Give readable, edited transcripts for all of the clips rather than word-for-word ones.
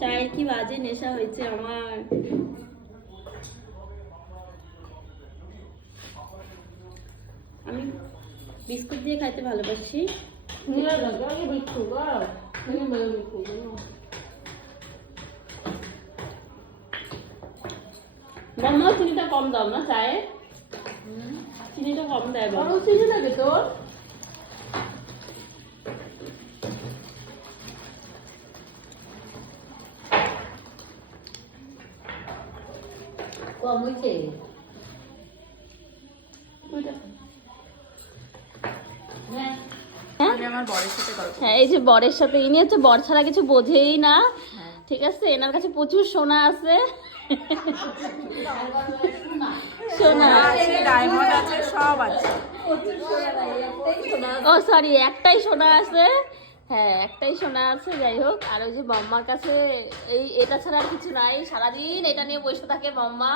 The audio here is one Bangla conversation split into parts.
চায়ের কি বাজে নেশা হয়েছে আমার। আমি বিস্কুট দিয়ে খাইতে ভালোবাসি। মাম্মা চিনিটা কম দাও না চায়ে, চিনিটা কম দেয়। চিনি লাগে তোর? কম হয়েছে। হ্যাঁ এই যে বরের সাথে, ইনি হচ্ছে বর ছাড়া কিছু বোঝেই না, ঠিক আছে। এনার কাছে প্রচুর সোনা আছে, সোনা ডায়মন্ড আছে, সব আছে। ও সরি, একটাই সোনা আছে। হ্যাঁ একটাই সোনা আছে। যাই হোক, আর ওই যে মাম্মার কাছে এটা ছাড়া আর কিছু নাই, সারাদিন এটা নিয়ে বসে থাকে মাম্মা।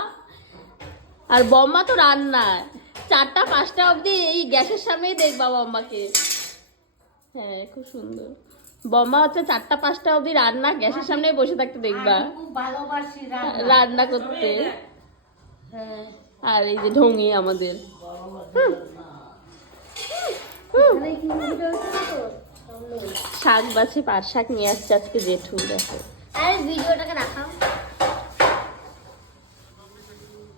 আর বম্মা তো রান্না 4টা 5টা অবধি এই গ্যাসের সামনেই দেখবা বম্মাকে। হ্যাঁ খুব সুন্দর। বম্মা হচ্ছে 4টা 5টা অবধি রান্না গ্যাসের সামনেই বসে থাকতে দেখবা, খুব ভালোবাসি রান্না করতে। আর এই যে ঢঙ্গি আমাদের, শাক বাছে, পাট শাক নিয়ে আসছে আজকে জেঠু। দেখো আরে ভিডিওটাকে রাখাও।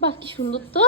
বাহ কি সুন্দর তো।